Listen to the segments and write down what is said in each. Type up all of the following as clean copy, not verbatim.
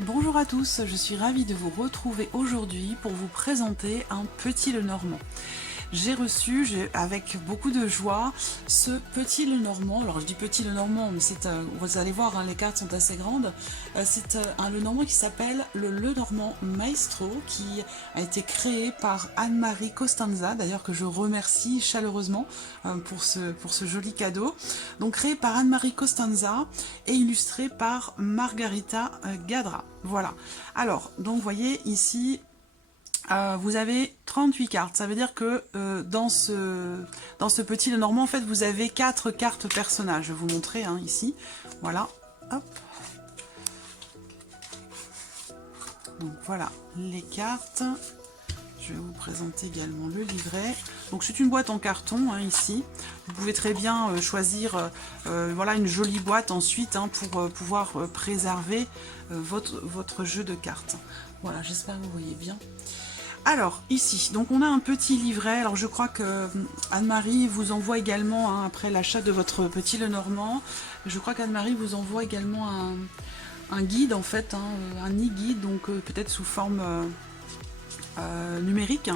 Bonjour à tous, je suis ravie de vous retrouver aujourd'hui pour vous présenter un petit Lenormand. J'ai reçu avec beaucoup de joie ce petit Lenormand. Alors je dis petit Lenormand, mais vous allez voir, hein, les cartes sont assez grandes. C'est un Lenormand qui s'appelle le Lenormand Maestro, qui a été créé par Anne-Marie Costanza, d'ailleurs que je remercie chaleureusement pour ce joli cadeau. Donc créé par Anne-Marie Costanza et illustré par Margarita Gadra. Voilà. Alors, donc vous voyez ici, vous avez 38 cartes. Ça veut dire que dans ce petit Lenormand, en fait, vous avez 4 cartes personnages. Je vais vous montrer hein, ici. Voilà. Hop. Donc voilà les cartes. Je vais vous présenter également le livret. Donc c'est une boîte en carton hein, ici. Vous pouvez très bien choisir voilà, une jolie boîte ensuite hein, pour pouvoir préserver votre jeu de cartes. Voilà, j'espère que vous voyez bien. Alors ici, donc on a un petit livret. Alors je crois que Anne-Marie vous envoie également, hein, après l'achat de votre petit Lenormand, je crois qu'Anne-Marie vous envoie également un guide en fait, hein, un e-guide, donc peut-être sous forme numérique.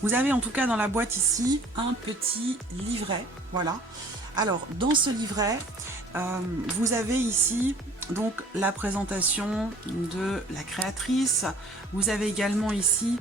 Vous avez en tout cas dans la boîte ici un petit livret, voilà. Alors dans ce livret, vous avez ici donc la présentation de la créatrice. Vous avez également ici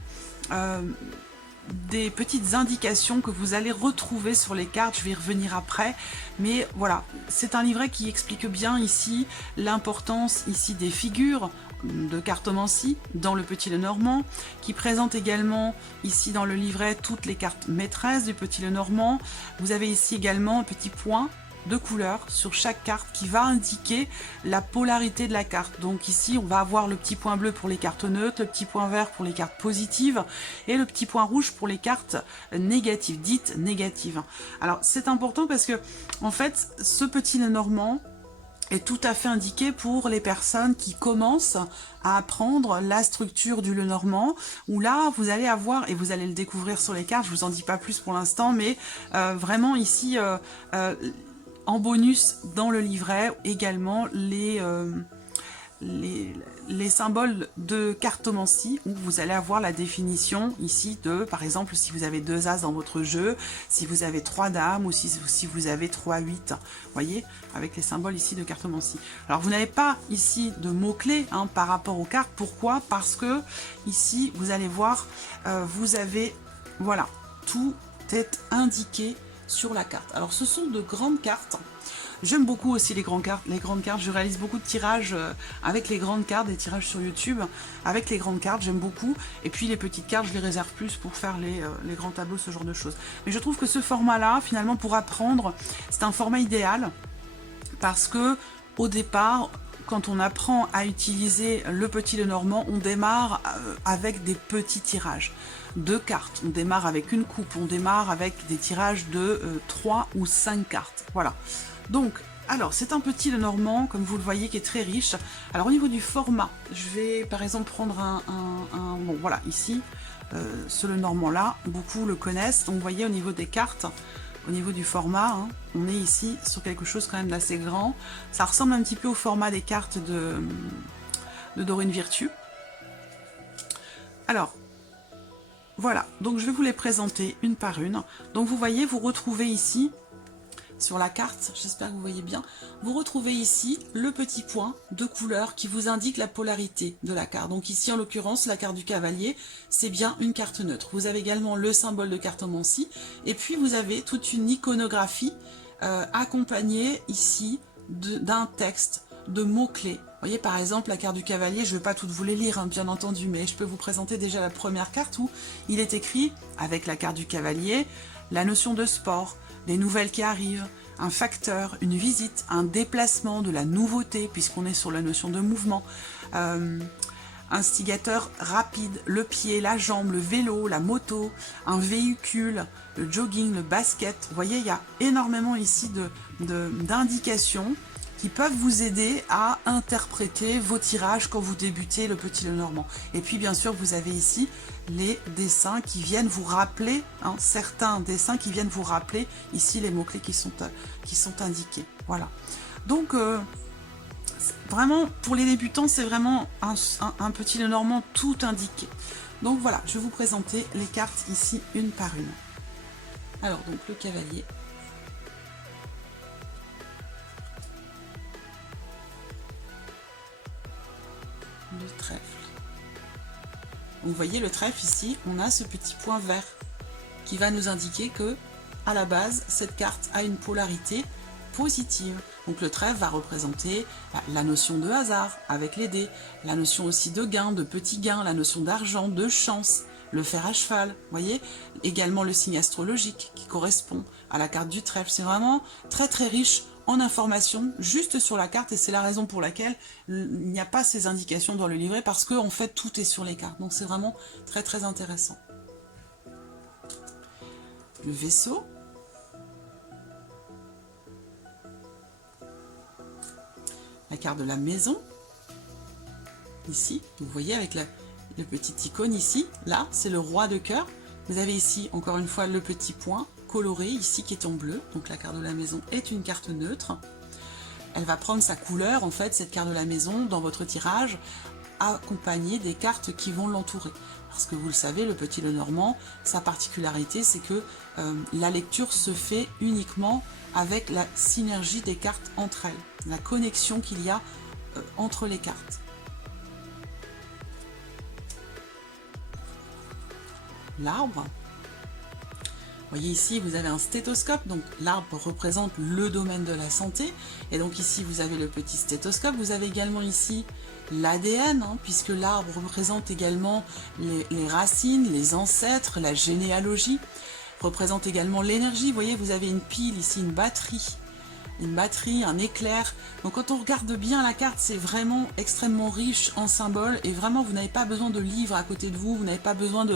des petites indications que vous allez retrouver sur les cartes, je vais y revenir après, mais voilà, c'est un livret qui explique bien ici l'importance ici des figures de cartomancie dans le petit Lenormand, qui présente également ici dans le livret toutes les cartes maîtresses du petit Lenormand. Vous avez ici également un petit point de couleur sur chaque carte qui va indiquer la polarité de la carte. Donc ici on va avoir le petit point bleu pour les cartes neutres, le petit point vert pour les cartes positives et le petit point rouge pour les cartes négatives, dites négatives. Alors c'est important parce que en fait ce petit Lenormand est tout à fait indiqué pour les personnes qui commencent à apprendre la structure du Lenormand, où là vous allez avoir, et vous allez le découvrir sur les cartes, je vous en dis pas plus pour l'instant, mais vraiment ici en bonus dans le livret également les symboles de cartomancie, où vous allez avoir la définition ici de, par exemple, si vous avez 2 As dans votre jeu, si vous avez 3 dames ou si vous avez 3 8, vous voyez, avec les symboles ici de cartomancie. Alors vous n'avez pas ici de mots-clés hein, par rapport aux cartes. Pourquoi? Parce que ici, vous allez voir, vous avez, voilà, tout est indiqué sur la carte. Alors ce sont de grandes cartes. J'aime beaucoup aussi les grandes cartes. Je réalise beaucoup de tirages avec les grandes cartes, des tirages sur YouTube avec les grandes cartes, j'aime beaucoup. Et puis les petites cartes, je les réserve plus pour faire les grands tableaux, ce genre de choses. Mais je trouve que ce format-là, finalement, pour apprendre, c'est un format idéal parce que au départ, quand on apprend à utiliser le petit Lenormand, on démarre avec des petits tirages de cartes. On démarre avec une coupe, on démarre avec des tirages de 3 ou 5 cartes. Voilà. Donc, alors, c'est un petit Lenormand, comme vous le voyez, qui est très riche. Alors, au niveau du format, je vais par exemple prendre bon, voilà, ici, ce Lenormand-là, beaucoup le connaissent. Donc, vous voyez, au niveau des cartes, au niveau du format, hein, on est ici sur quelque chose quand même d'assez grand. Ça ressemble un petit peu au format des cartes de Dorine Virtue. Alors, voilà, donc je vais vous les présenter une par une. Donc vous voyez, vous retrouvez ici, sur la carte, j'espère que vous voyez bien, vous retrouvez ici le petit point de couleur qui vous indique la polarité de la carte. Donc ici, en l'occurrence, la carte du cavalier, c'est bien une carte neutre. Vous avez également le symbole de cartomancie, et puis vous avez toute une iconographie accompagnée ici d'un texte, de mots-clés. Vous voyez par exemple la carte du cavalier, je ne vais pas toutes vous les lire hein, bien entendu, mais je peux vous présenter déjà la première carte où il est écrit, avec la carte du cavalier, la notion de sport, des nouvelles qui arrivent, un facteur, une visite, un déplacement, de la nouveauté, puisqu'on est sur la notion de mouvement, instigateur rapide, le pied, la jambe, le vélo, la moto, un véhicule, le jogging, le basket. Vous voyez, il y a énormément ici d'indications qui peuvent vous aider à interpréter vos tirages quand vous débutez le petit Lenormand. Et puis bien sûr, vous avez ici les dessins qui viennent vous rappeler, hein, certains dessins qui viennent vous rappeler ici les mots-clés qui sont indiqués. Voilà. Donc, Vraiment, pour les débutants, c'est vraiment un petit Lenormand tout indiqué. Donc voilà, je vais vous présenter les cartes ici une par une. Alors donc le cavalier. Le trèfle. Donc vous voyez le trèfle ici, on a ce petit point vert qui va nous indiquer que à la base, cette carte a une polarité positive. Donc le trèfle va représenter la notion de hasard avec les dés, la notion aussi de gain, de petit gain, la notion d'argent, de chance, le fer à cheval, vous voyez, également le signe astrologique qui correspond à la carte du trèfle. C'est vraiment très très riche en informations juste sur la carte et c'est la raison pour laquelle il n'y a pas ces indications dans le livret parce que en fait tout est sur les cartes. Donc c'est vraiment très très intéressant. Le vaisseau. La carte de la maison, ici, vous voyez avec le petit icône ici, là, c'est le roi de cœur. Vous avez ici, encore une fois, le petit point coloré, ici, qui est en bleu. Donc la carte de la maison est une carte neutre. Elle va prendre sa couleur, en fait, cette carte de la maison, dans votre tirage, accompagnée des cartes qui vont l'entourer. Parce que vous le savez, le petit Lenormand, sa particularité, c'est que la lecture se fait uniquement avec la synergie des cartes entre elles, la connexion qu'il y a entre les cartes. L'arbre. Vous voyez ici, vous avez un stéthoscope, donc l'arbre représente le domaine de la santé, et donc ici vous avez le petit stéthoscope, vous avez également ici l'ADN, puisque l'arbre représente également les racines, les ancêtres, la généalogie, représente également l'énergie. Vous voyez, vous avez une pile ici, une batterie, un éclair. Donc quand on regarde bien la carte, c'est vraiment extrêmement riche en symboles et vraiment vous n'avez pas besoin de livres à côté de vous, vous n'avez pas besoin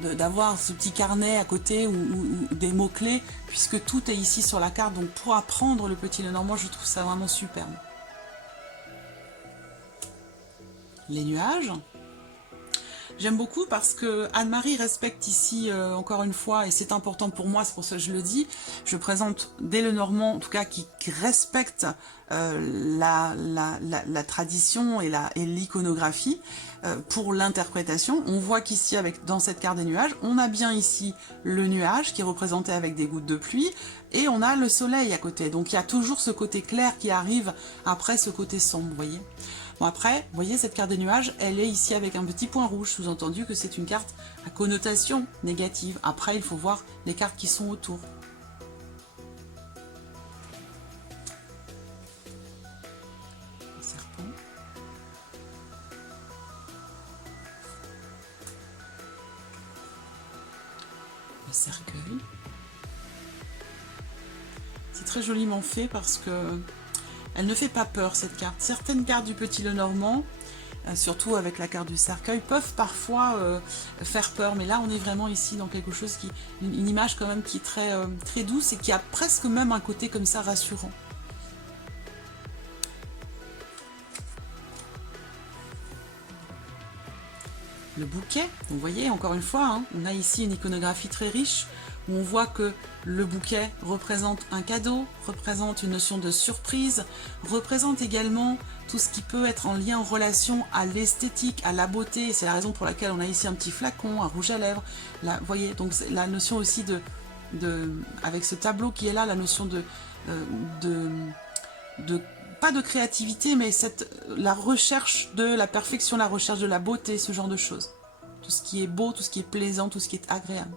d'avoir ce petit carnet à côté ou des mots-clés puisque tout est ici sur la carte. Donc pour apprendre le petit Lenormand, je trouve ça vraiment superbe. Les nuages. J'aime beaucoup parce que Anne-Marie respecte ici, encore une fois, et c'est important pour moi, c'est pour ça que je le dis, je présente des Lenormand, en tout cas, qui respectent la tradition et l'iconographie pour l'interprétation. On voit qu'ici, dans cette carte des nuages, on a bien ici le nuage qui est représenté avec des gouttes de pluie, et on a le soleil à côté. Donc il y a toujours ce côté clair qui arrive après ce côté sombre, vous voyez. Bon après, vous voyez cette carte des nuages, elle est ici avec un petit point rouge, sous-entendu que c'est une carte à connotation négative. Après, il faut voir les cartes qui sont autour. Le serpent. Le cercueil. C'est très joliment fait parce que elle ne fait pas peur cette carte. Certaines cartes du petit Lenormand, surtout avec la carte du cercueil, peuvent parfois faire peur. Mais là, on est vraiment ici dans quelque chose une image quand même qui est très, très douce et qui a presque même un côté comme ça rassurant. Le bouquet, vous voyez, encore une fois, on a ici une iconographie très riche où on voit que le bouquet représente un cadeau, représente une notion de surprise, représente également tout ce qui peut être en lien, en relation à l'esthétique, à la beauté. C'est la raison pour laquelle on a ici un petit flacon, un rouge à lèvres. Là, vous voyez, donc la notion aussi avec ce tableau qui est là, la notion pas de créativité, mais la recherche de la perfection, la recherche de la beauté, ce genre de choses. Tout ce qui est beau, tout ce qui est plaisant, tout ce qui est agréable.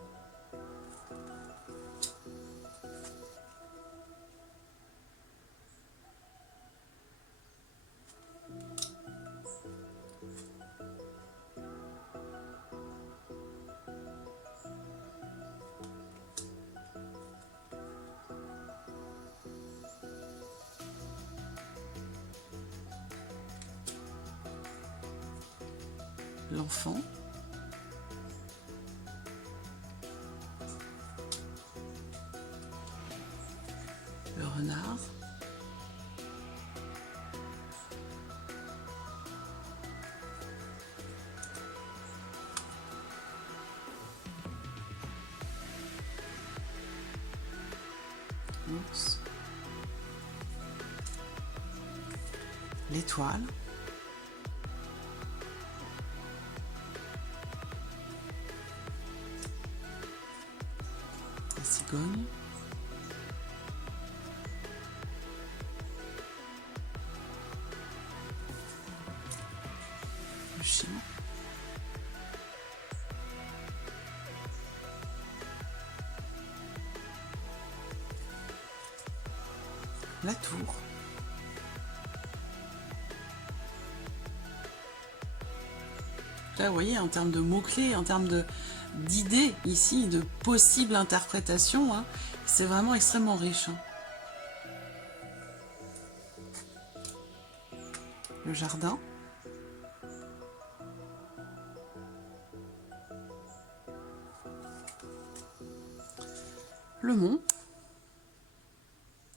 L'enfant. Le renard. L'ours. l'étoile, la cigogne, le chien, la tour, là vous voyez en termes de mots-clés, en termes d'idées ici, de possibles interprétations, hein, c'est vraiment extrêmement riche. Hein. Le jardin, le mont,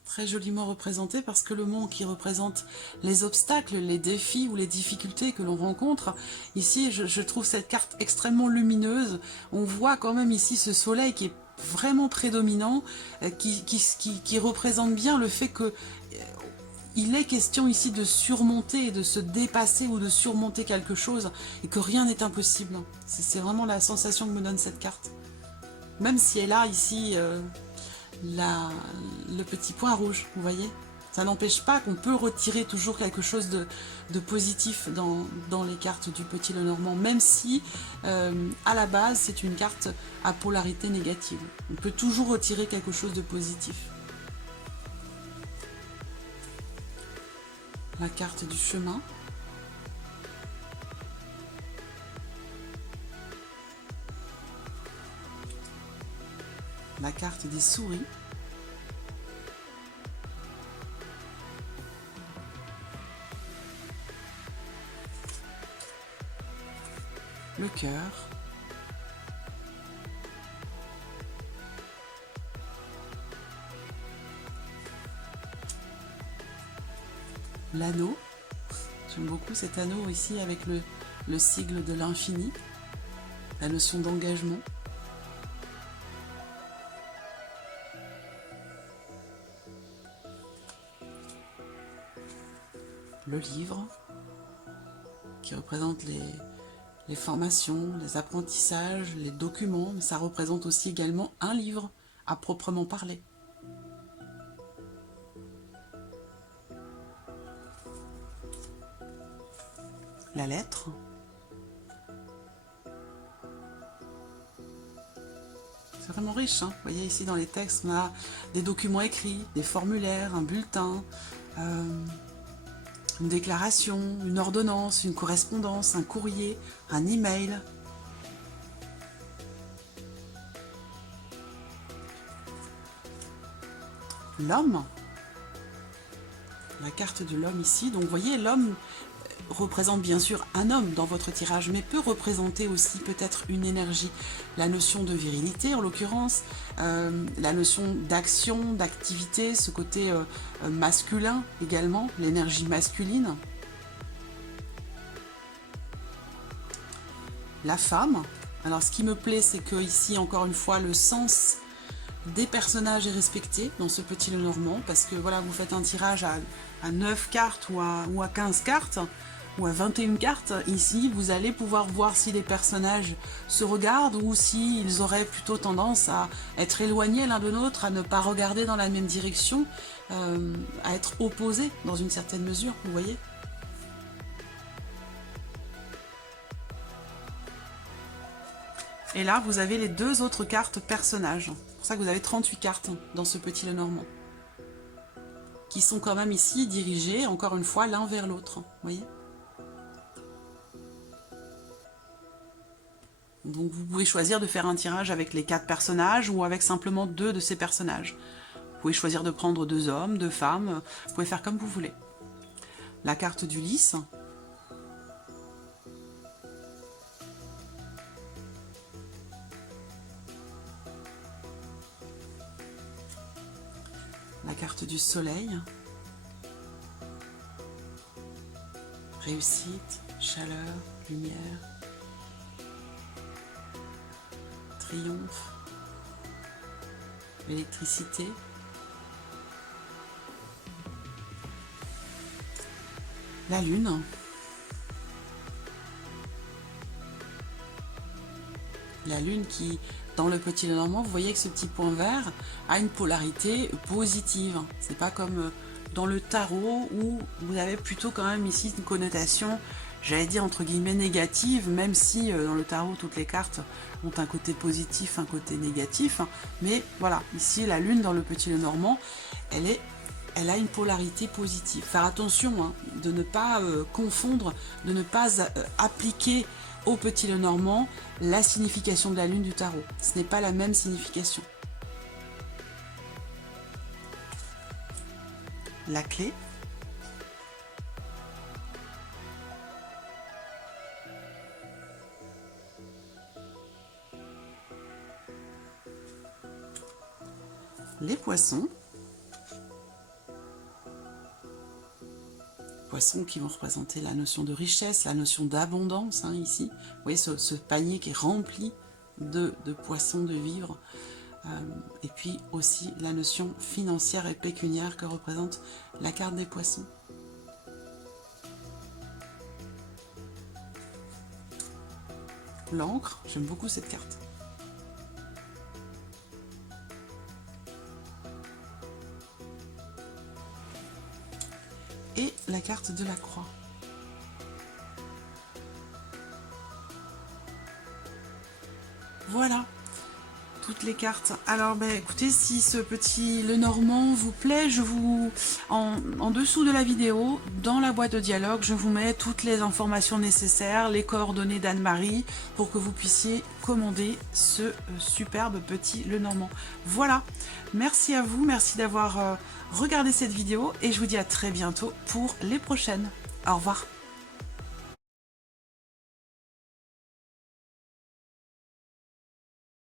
très joliment représenté parce que le mont qui représente les obstacles, les défis ou les difficultés que l'on rencontre, ici je trouve cette carte extrêmement lumineuse. On voit quand même ici ce soleil qui est vraiment prédominant, qui représente bien le fait que il est question ici de surmonter, de se dépasser ou de surmonter quelque chose et que rien n'est impossible. C'est vraiment la sensation que me donne cette carte. Même si elle a ici le petit point rouge, vous voyez, ça n'empêche pas qu'on peut retirer toujours quelque chose de positif dans les cartes du Petit Lenormand, même si à la base c'est une carte à polarité négative. On peut toujours retirer quelque chose de positif. La carte du chemin. La carte des souris. Le cœur. L'anneau. J'aime beaucoup cet anneau ici avec le sigle de l'infini. La notion d'engagement. Le livre qui représente les formations, les apprentissages, les documents, mais ça représente aussi également un livre à proprement parler. La lettre. C'est vraiment riche, hein. Vous voyez ici dans les textes, on a des documents écrits, des formulaires, un bulletin, une déclaration, une ordonnance, une correspondance, un courrier, un email. L'homme, la carte de l'homme ici, donc vous voyez l'homme représente bien sûr un homme dans votre tirage, mais peut représenter aussi peut-être une énergie, la notion de virilité en l'occurrence, la notion d'action, d'activité, ce côté masculin également, l'énergie masculine. La femme, alors ce qui me plaît c'est que ici encore une fois le sens des personnages est respecté dans ce Petit Lenormand, parce que voilà, vous faites un tirage à 9 cartes ou à 15 cartes, ou à 21 cartes, ici vous allez pouvoir voir si les personnages se regardent ou s'ils auraient plutôt tendance à être éloignés l'un de l'autre, à ne pas regarder dans la même direction, à être opposés dans une certaine mesure, vous voyez. Et là, vous avez les deux autres cartes personnages. C'est pour ça que vous avez 38 cartes dans ce Petit Lenormand. Qui sont quand même ici dirigées, encore une fois, l'un vers l'autre. Vous voyez ? Donc vous pouvez choisir de faire un tirage avec les 4 personnages ou avec simplement 2 de ces personnages. Vous pouvez choisir de prendre 2 hommes, 2 femmes, vous pouvez faire comme vous voulez. La carte du lys. La carte du soleil. Réussite, chaleur, lumière. Triomphe, l'électricité, la lune. La lune qui, dans le petit Lenormand, vous voyez que ce petit point vert a une polarité positive. C'est pas comme dans le tarot où vous avez plutôt quand même ici une connotation, j'allais dire entre guillemets négative, même si dans le tarot toutes les cartes ont un côté positif, un côté négatif. Mais voilà, ici la lune dans le petit Lenormand, elle a une polarité positive. Faire attention de ne pas confondre, de ne pas appliquer au petit Lenormand la signification de la lune du tarot. Ce n'est pas la même signification. La clé. Les poissons. Poissons qui vont représenter la notion de richesse, la notion d'abondance, ici. Vous voyez ce panier qui est rempli de poissons, de vivres. Et puis aussi la notion financière et pécuniaire que représente la carte des poissons. L'encre, j'aime beaucoup cette carte. Et la carte de la croix. Voilà, toutes les cartes. Alors, écoutez, si ce petit Lenormand vous plaît, je vous, en dessous de la vidéo, dans la boîte de dialogue, je vous mets toutes les informations nécessaires, les coordonnées d'Anne-Marie, pour que vous puissiez commander ce superbe petit Lenormand. Voilà, merci à vous, merci d'avoir regardé cette vidéo, et je vous dis à très bientôt pour les prochaines. Au revoir.